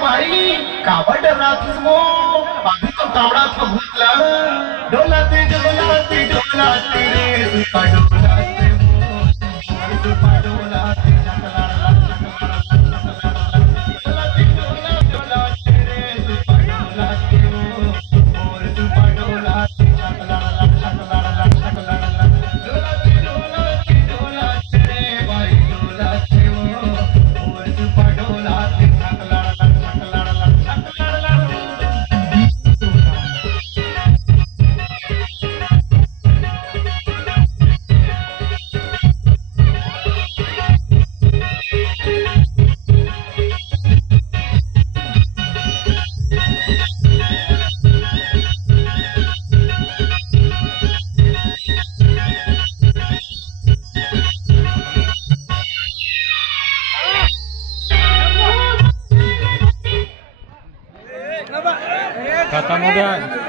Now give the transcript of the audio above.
भाई कावड़ रात मो अभी तो कावड़ा को भूतला डोलाते डोलाते डोलाते रे सुपा डोलाते मो सुपा डोलाते डोलाते डोलाते रे सुपा डोलाते मो सुपा डोलाते डोलाते डोलाते डोलाते रे भाई डोलाते मो सुपा डोलाते खत्म हो गया।